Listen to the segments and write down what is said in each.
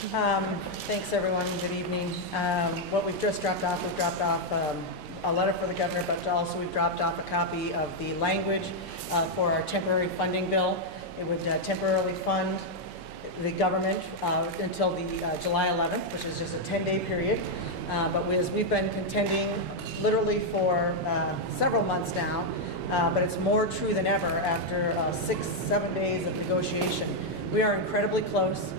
Thanks, everyone. Good evening. What we've just dropped off, we've dropped off a letter for the governor, but also we've dropped off a copy of the language for our temporary funding bill. It would temporarily fund the government until the July 11th, which is just a 10-day period. But as we've been contending literally for several months now, but it's more true than ever after 6-7 days of negotiation. We are incredibly close.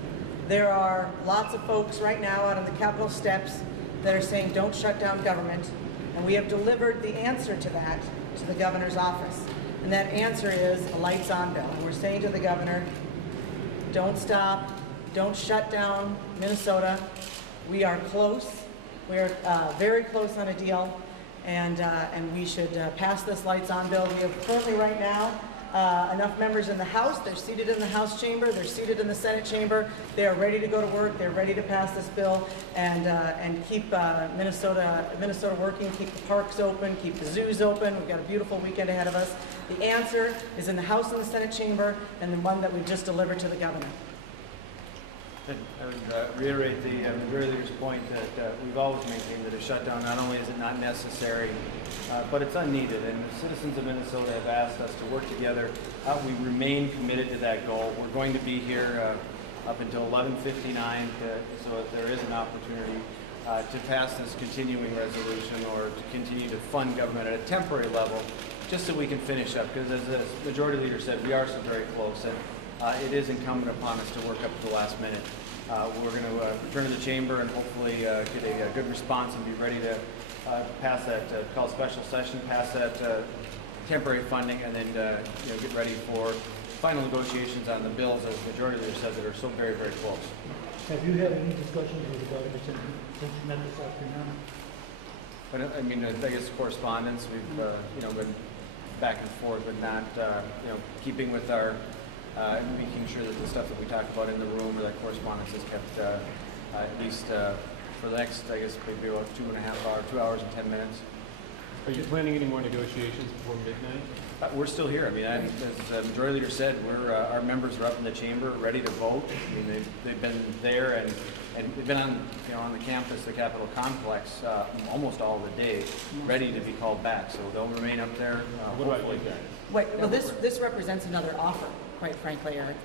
There are lots of folks right now out on the Capitol steps that are saying don't shut down government, and we have delivered the answer to that to the governor's office. And that answer is a lights on bill. And we're saying to the governor, don't stop, don't shut down Minnesota. We are close. We are very close on a deal, and we should pass this lights on bill. We have currently right now enough members in the House. They're seated in the House chamber. They're seated in the Senate chamber. They are ready to go to work. They're ready to pass this bill and keep Minnesota working, keep the parks open, keep the zoos open. We've got a beautiful weekend ahead of us. The answer is in the House and the Senate chamber, and the one that we just delivered to the governor. I would reiterate the majority leader's point that we've always maintained that a shutdown not only is it not necessary, but it's unneeded. And the citizens of Minnesota have asked us to work together. We remain committed to that goal. We're going to be here up until 11:59, so if there is an opportunity to pass this continuing resolution or to continue to fund government at a temporary level, just so we can finish up. Because as the majority leader said, we are so very close. And it is incumbent upon us to work up to the last minute. We're going to return to the chamber and hopefully get a good response and be ready to pass that, call special session, pass that temporary funding, and then get ready for final negotiations on the bills, as the majority leader said, that are so very, very close. Have you had any discussions with the governor since you met this afternoon? But I mean, I guess correspondence. We've been back and forth, but not keeping with our. Making sure that the stuff that we talk about in the room or that correspondence is kept at least for the next, I guess, maybe about 2 hours and 10 minutes. Are you planning any more negotiations before midnight? We're still here. I mean, as the majority leader said, our members are up in the chamber, ready to vote. I mean, they've been there and they've been on the campus, the Capitol complex, almost all the day, ready to be called back. So they'll remain up there. What about you guys? Wait, well, this represents another offer, quite frankly, Eric.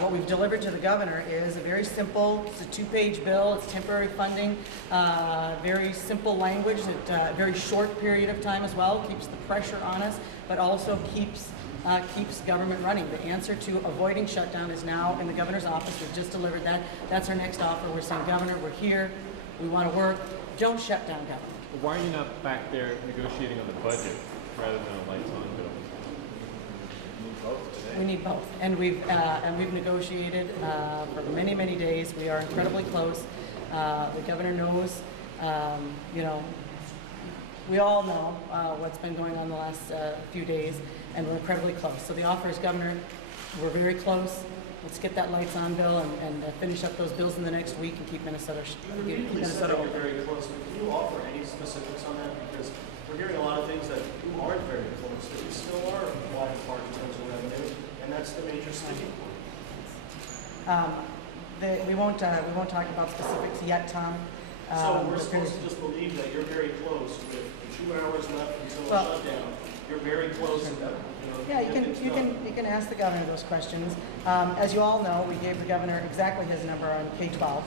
What we've delivered to the governor is a very simple, it's a 2-page bill, it's temporary funding, very simple language, that very short period of time as well, keeps the pressure on us, but also keeps government running. The answer to avoiding shutdown is now in the governor's office. We've just delivered that. That's our next offer. We're saying, Governor, we're here, we want to work, don't shut down government. Why are you not back there negotiating on the budget rather than a lights on bill? We need both, and we've negotiated for many, many days. We are incredibly close. The governor knows, we all know what's been going on the last few days, and we're incredibly close. So the offer is, Governor, we're very close. Let's get that lights on bill and finish up those bills in the next week and keep Minnesota open. You're very close. Can you offer any specifics on that? Because we're hearing a lot of things that you aren't very close, that we still are wide apart in terms of revenue, and that's the major sticking point. We won't talk about specifics yet, Tom. So we're supposed to just believe that you're very close with the 2 hours left until the shutdown. You're very close. Yeah, you can ask the governor those questions. As you all know, we gave the governor exactly his number on K-12.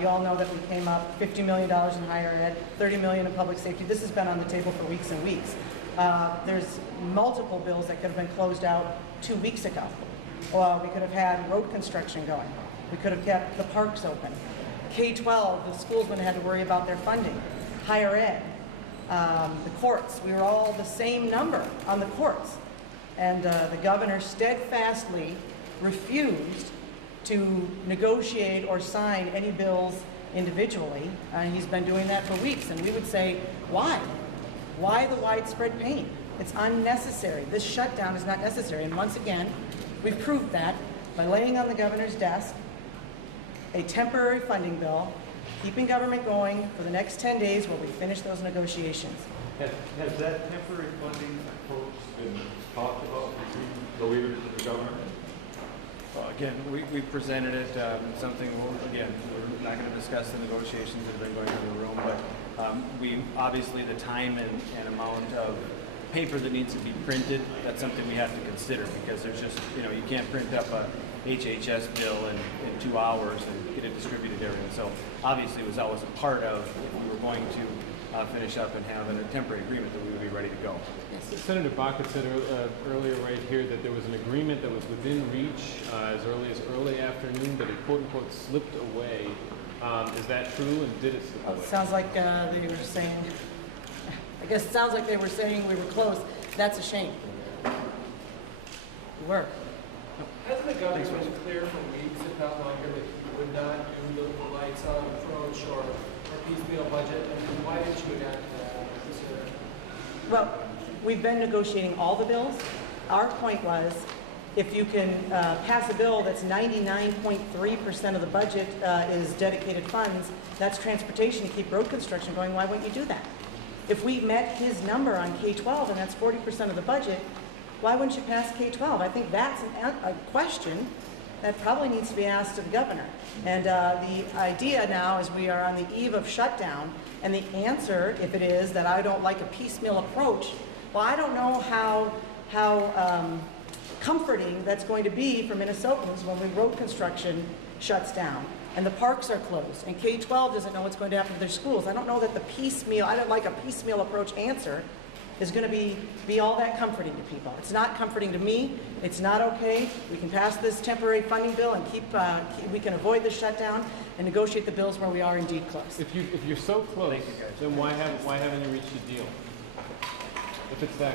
You all know that we came up $50 million in higher ed, $30 million in public safety. This has been on the table for weeks and weeks. There's multiple bills that could have been closed out 2 weeks ago. We could have had road construction going. We could have kept the parks open. K-12, the schools wouldn't have had to worry about their funding. Higher ed, the courts, we were all the same number on the courts. And the governor steadfastly refused to negotiate or sign any bills individually. He's been doing that for weeks, and we would say, why? Why the widespread pain? It's unnecessary. This shutdown is not necessary. And once again, we've proved that by laying on the governor's desk a temporary funding bill, keeping government going for the next 10 days while we finish those negotiations. Has that temporary funding approach been talked about between the leaders of the government? Well, again, we presented it, something, again, we're not going to discuss the negotiations that have been going on in the room, but we, obviously, the time and amount of paper that needs to be printed, that's something we have to consider, because there's just, you can't print up a HHS bill in 2 hours and get it distributed everything. So obviously it was always a part of, if we were going to finish up and have a temporary agreement, that we would be ready to go. Senator Baca said earlier right here that there was an agreement that was within reach as early afternoon, but it quote unquote slipped away. Is that true, and did it slip Well, away? it sounds like they were saying, I guess it sounds like they were saying we were close. That's a shame. We were. Hasn't the government been clear for weeks, if not longer, that you would not do the lights on approach or piecemeal budget? And why didn't you enact that? Well, we've been negotiating all the bills. Our point was, if you can pass a bill that's 99.3% of the budget is dedicated funds, that's transportation to keep road construction going, why wouldn't you do that? If we met his number on K-12 and that's 40% of the budget, why wouldn't you pass K-12? I think that's a question that probably needs to be asked of the governor. And the idea now is we are on the eve of shutdown, and the answer, if it is that I don't like a piecemeal approach, well, I don't know how comforting that's going to be for Minnesotans when road construction shuts down and the parks are closed and K-12 doesn't know what's going to happen to their schools. I don't know that the piecemeal, I don't like a piecemeal approach answer is going to be all that comforting to people. It's not comforting to me. It's not okay. We can pass this temporary funding bill and we can avoid the shutdown and negotiate the bills where we are indeed close. If you're so close, then why haven't you reached a deal? If it's that